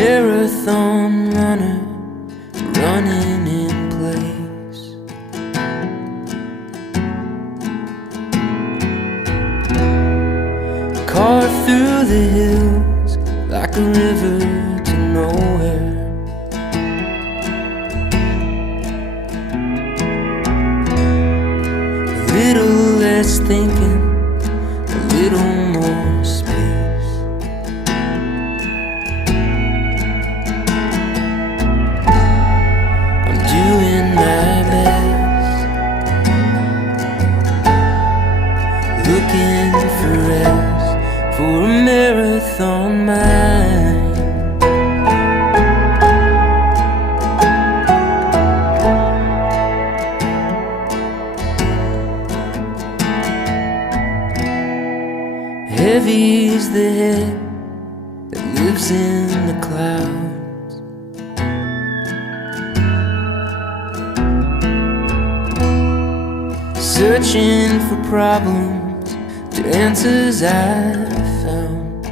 marathon runner running in place. Carved through the hills like a river to nowhere. A little less thinking, a little more space. I'm doing my best, looking for rest, for a marathon mind. Heavy's the head that lives in the clouds. Searching for problems to answers I've found.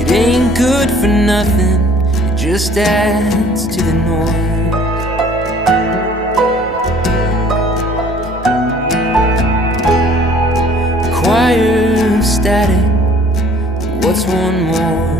It ain't good for nothing, it just adds to the noise. Choir of static, what's one more